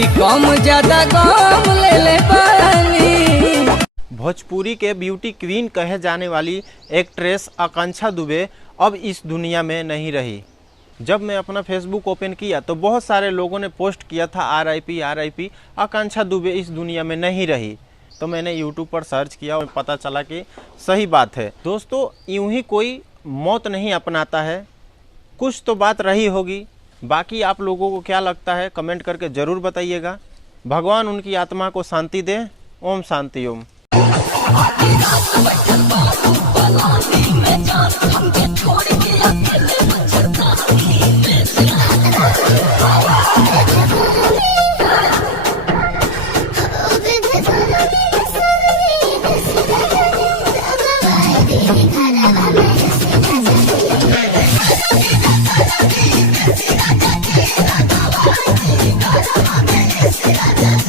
जी कम ज्यादा गम ले ले पानी। भोजपुरी के ब्यूटी क्वीन कहे जाने वाली एक्ट्रेस आकांक्षा दुबे अब इस दुनिया में नहीं रही। जब मैं अपना फेसबुक ओपन किया तो बहुत सारे लोगों ने पोस्ट किया था RIP RIP, आकांक्षा दुबे इस दुनिया में नहीं रही। तो मैंने यूट्यूब पर सर्च किया और पता चला कि सही बात है। दोस्तों, यूं ही कोई मौत नहीं अपनाता है, कुछ तो बात रही होगी। बाकी आप लोगों को क्या लगता है कमेंट करके ज़रूर बताइएगा। भगवान उनकी आत्मा को शांति दे। ओम शांति ओम। Yeah.